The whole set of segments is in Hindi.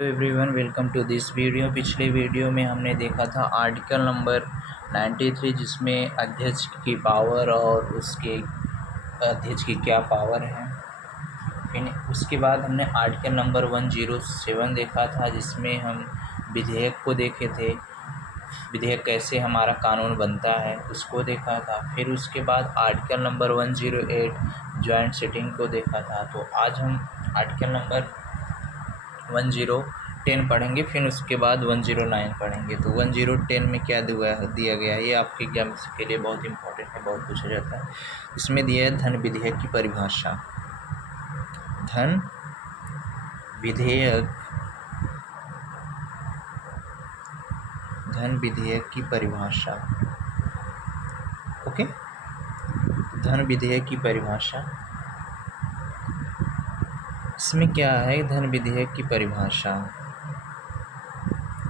Hello everyone, welcome to this video. पिछले वीडियो में हमने देखा था आर्टिकल नंबर 93 जिसमें अध्यक्ष की पावर और उसके अध्यक्ष की क्या पावर है। फिर उसके बाद हमने आर्टिकल नंबर 107 देखा था जिसमें हम विधेयक को देखे थे। विधेयक कैसे हमारा कानून बनता है उसको देखा था। फिर उसके बाद आर्टिकल नंबर 108 जॉइंट सिटिंग को देखा था। तो आज हम आर्टिकल नंबर 1010 पढ़ेंगे, फिर उसके बाद 109 पढ़ेंगे। तो 1010 में क्या दिया गया है, ये आपके एग्जाम के लिए बहुत इंपॉर्टेंट है, बहुत पूछा जाता है। इसमें दिया है धन विधेयक की परिभाषा। धन विधेयक की परिभाषा। ओके, धन विधेयक की परिभाषा। इसमें क्या है, धन विधेयक की परिभाषा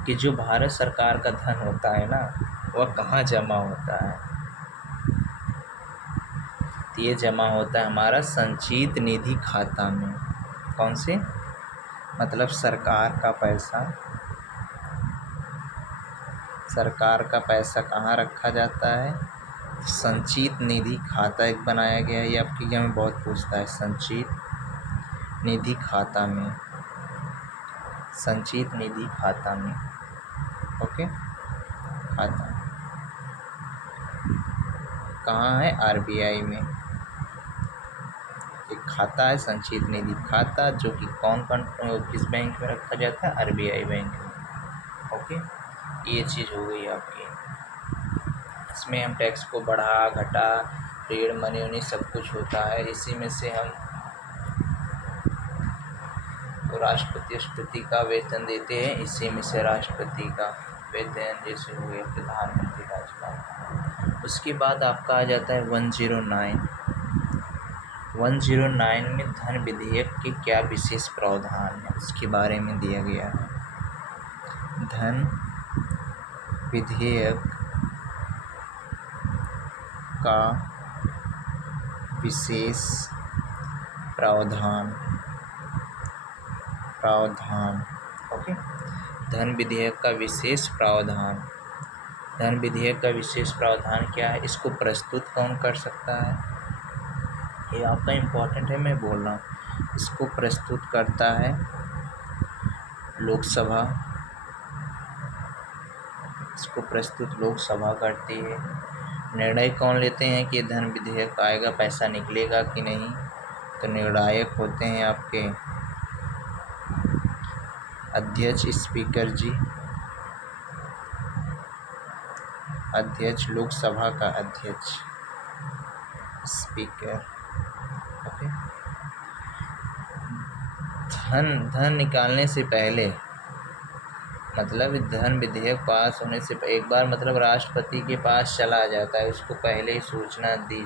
कि जो भारत सरकार का धन होता है ना, वह कहाँ जमा होता है। तो ये जमा होता है हमारा संचित निधि खाता में। कौन से, मतलब सरकार का पैसा कहाँ रखा जाता है। संचित निधि खाता एक बनाया गया है, ये आपके एग्जाम में बहुत पूछता है। संचित निधि खाता में, संचित निधि खाता में। ओके, खाता कहाँ है, आरबीआई में एक खाता है संचित निधि खाता, जो कि किस बैंक में रखा जाता है, आरबीआई बैंक में। ओके, ये चीज़ हो गई आपकी। इसमें हम टैक्स को बढ़ा घटा, ऋण मनी उनी सब कुछ होता है। इसी में से हम तो राष्ट्रपति का वेतन देते हैं। इसी में से राष्ट्रपति का वेतन, जैसे हो गया प्रधानमंत्री, राज्यपाल। उसके बाद आपका आ जाता है 109। 109 में धन विधेयक के क्या विशेष प्रावधान है उसके बारे में दिया गया है। धन विधेयक का विशेष प्रावधान। ओके, धन विधेयक का विशेष प्रावधान। धन विधेयक का विशेष प्रावधान क्या है, इसको प्रस्तुत कौन कर सकता है, ये आपका इम्पोर्टेंट है, मैं बोल रहा हूँ। इसको प्रस्तुत करता है लोकसभा। इसको प्रस्तुत लोकसभा करती है। निर्णय कौन लेते हैं कि धन विधेयक आएगा, पैसा निकलेगा कि नहीं। तो निर्णायक होते हैं आपके अध्यक्ष, स्पीकर जी। अध्यक्ष, लोकसभा का अध्यक्ष, स्पीकर। ओके, धन निकालने से पहले, मतलब धन विधेयक पास होने से एक बार मतलब राष्ट्रपति के पास चला जाता है, उसको पहले ही सूचना दी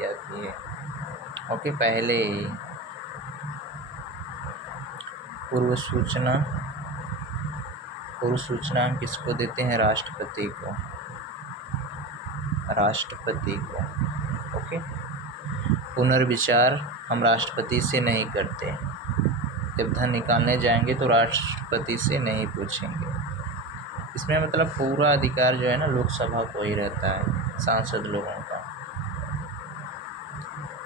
जाती है। ओके, पहले ही पूर्व सूचना हम किसको देते हैं, राष्ट्रपति को। ओके, पुनर्विचार हम राष्ट्रपति से नहीं करते। जब धन निकालने जाएंगे तो राष्ट्रपति से नहीं पूछेंगे। इसमें मतलब पूरा अधिकार जो है ना, लोकसभा को ही रहता है, सांसद लोगों का।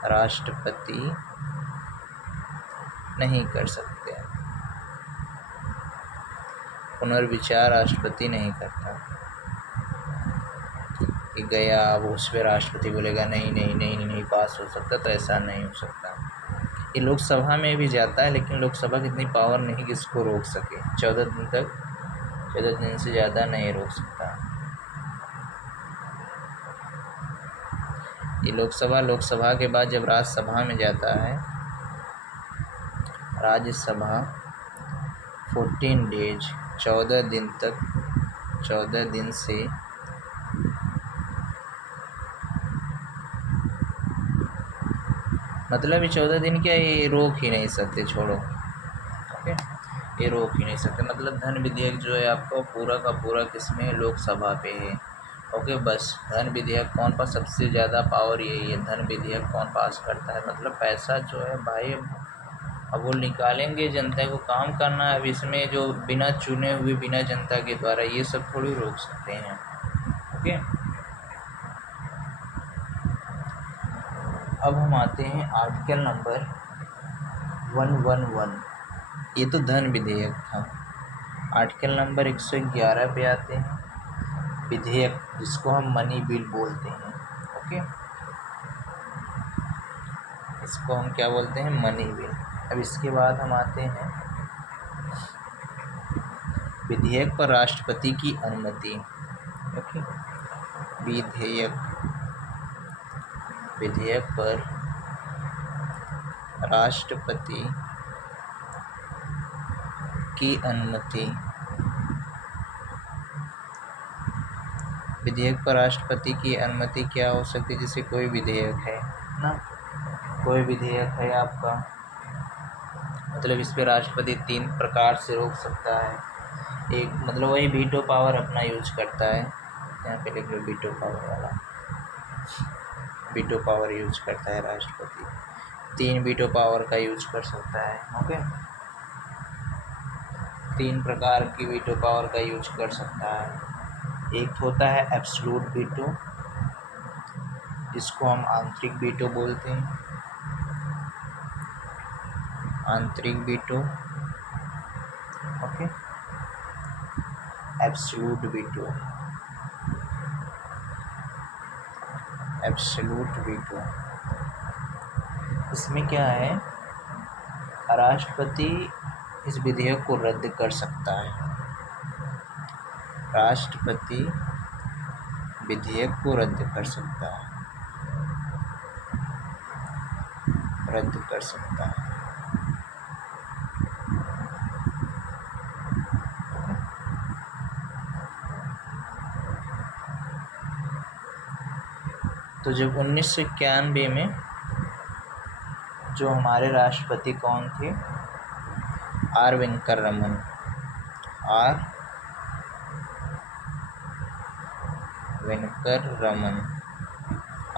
राष्ट्रपति नहीं कर सकते, पुनर्विचार राष्ट्रपति नहीं करता। कि गया अब उस पर राष्ट्रपति बोलेगा नहीं पास हो सकता, तो ऐसा नहीं हो सकता। ये लोकसभा में भी जाता है, लेकिन लोकसभा की इतनी पावर नहीं कि इसको रोक सके। 14 दिन से ज़्यादा नहीं रोक सकता। ये लोकसभा के बाद जब राज्यसभा में जाता है, राज्यसभा 14 डेज, 14 दिन तक, 14 दिन से मतलब ये 14 दिन क्या, ये रोक ही नहीं सकते, छोड़ो। ओके, ये रोक ही नहीं सकते। मतलब धन विधेयक जो है आपको पूरा का पूरा किसमें, लोकसभा पे है। ओके, बस धन विधेयक कौन पास, सबसे ज़्यादा पावर यही है। धन विधेयक कौन पास करता है, मतलब पैसा जो है भाई अब वो निकालेंगे, जनता को काम करना है। अब इसमें जो बिना चुने हुए, बिना जनता के द्वारा, ये सब थोड़ी रोक सकते हैं। ओके, अब हम आते हैं आर्टिकल नंबर 111। ये तो धन विधेयक था। आर्टिकल नंबर 111 पे आते हैं, विधेयक जिसको हम मनी बिल बोलते हैं। ओके, इसको हम क्या बोलते हैं? Money bill. अब इसके बाद हम आते हैं विधेयक पर राष्ट्रपति की अनुमति। ओके, विधेयक पर राष्ट्रपति की अनुमति। विधेयक पर राष्ट्रपति की अनुमति क्या हो सकती है? जैसे कोई विधेयक है ना, कोई विधेयक है आपका, मतलब इस पे राष्ट्रपति 3 प्रकार से रोक सकता है। एक मतलब वही वीटो पावर अपना यूज करता है, यहाँ पे लिख लो वीटो पावर वाला, वीटो पावर यूज करता है राष्ट्रपति। 3 वीटो पावर का यूज कर सकता है। ओके, 3 प्रकार की वीटो पावर का यूज कर सकता है। एक होता है एब्सोल्यूट वीटो, जिसको हम आंतरिक वीटो बोलते हैं, आंतरिक veto. Okay, absolute veto, absolute veto. इसमें क्या है, राष्ट्रपति इस विधेयक को रद्द कर सकता है। राष्ट्रपति विधेयक को रद्द कर सकता है, रद्द कर सकता है। तो जब 1991 में जो हमारे राष्ट्रपति कौन थे? R Venkataraman, R Venkataraman,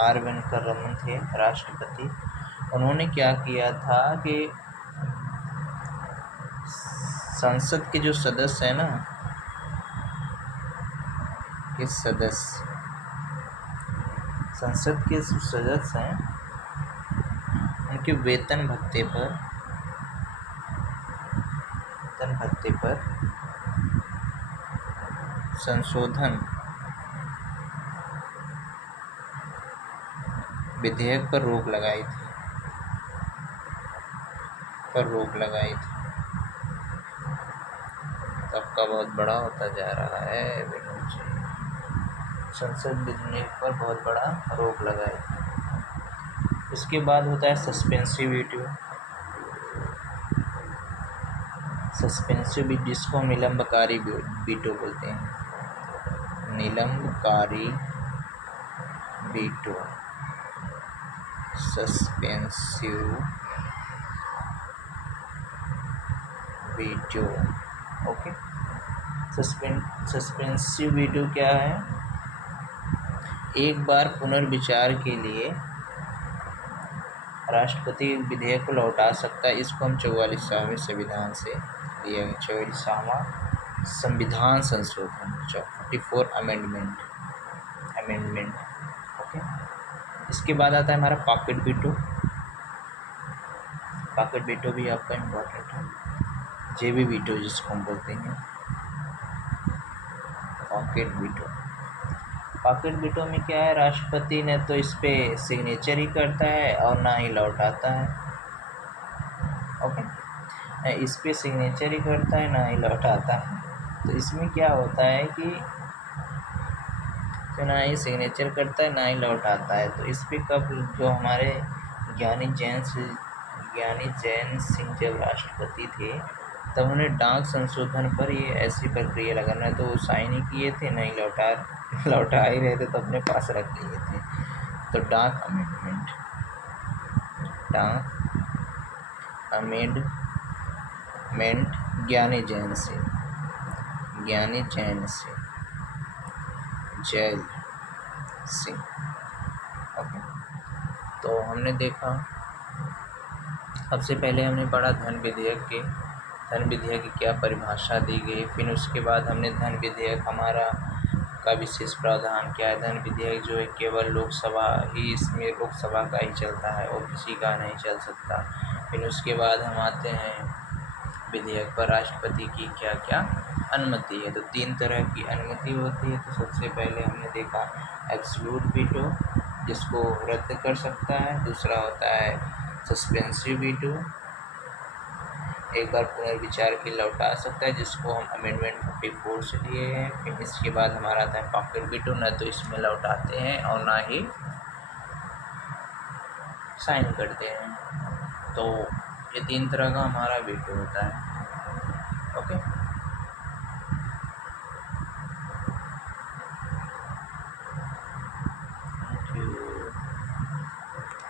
R Venkataraman थे राष्ट्रपति। उन्होंने क्या किया था कि संसद के जो सदस्य हैं ना, के सदस्य, संसद के जो सदस्य हैं, उनके वेतन भत्ते पर संशोधन विधेयक पर रोक लगाई थी, सबका बहुत बड़ा होता जा रहा है विनोद जी। संसद विधेयक पर बहुत बड़ा रोक लगाई थी। उसके बाद होता है सस्पेंसिव वीटो, सस्पेंसिव वीटो जिसको निलंबकारी वीटो बोलते हैं, निलंबकारी veto, suspensive veto. Okay, suspensive veto क्या है? एक बार पुनर्विचार के लिए राष्ट्रपति विधेयक को लौटा सकता है। इसको हम 44वें संविधान से दिया गया, 44वां संविधान संशोधन, 44 अमेंडमेंट। ओके, इसके बाद आता है हमारा पॉकेट वीटो। पॉकेट वीटो भी आपका इम्पोर्टेंट है, जेबी वीटो जिसको हम बोलते हैं, पॉकेट वीटो। पॉकेट वीटो में क्या है, राष्ट्रपति ने तो इस पे सिग्नेचर ही करता है और ना ही लौटाता है। ओके, इस पे सिग्नेचर ही करता है, ना ही लौटाता है। तो इसमें क्या होता है कि तो ना ही सिग्नेचर करता है, ना ही लौटाता है। तो इस पे कब, जो हमारे ज्ञानी जैन सिंह जब राष्ट्रपति थे, तब उन्हें डाक संशोधन पर ये ऐसी प्रक्रिया लगाना, तो वो साइन ही किए थे, नहीं लौटा ही रहे थे तो अपने पास रख लिए थे। तो डाक अमेंडमेंट ज्ञानी जैन जैल सिंह। ओके, तो हमने देखा सबसे पहले हमने पढ़ा धन विधेयक की क्या परिभाषा दी गई, फिर उसके बाद हमने धन विधेयक हमारा का विशेष प्रावधान क्या है। धन विधेयक जो है केवल लोकसभा ही, इसमें लोकसभा का ही चलता है और किसी का नहीं चल सकता। फिर उसके बाद हम आते हैं विधेयक पर राष्ट्रपति की क्या क्या अनुमति है। तो 3 तरह की अनुमति होती है। तो सबसे पहले हमने देखा एब्सोल्यूट वीटो, जिसको रद्द कर सकता है। दूसरा होता है सस्पेंसिव वीटो, एक बार पुनर्विचार के लौटा सकता है, जिसको हम अमेंडमेंट 54 से लिए हैं। फिर इसके बाद हमारा आता है पॉकेट वीटो, न तो इसमें लौटाते हैं और ना ही साइन करते हैं। तो ये 3 तरह का हमारा वीटो होता है। ओके।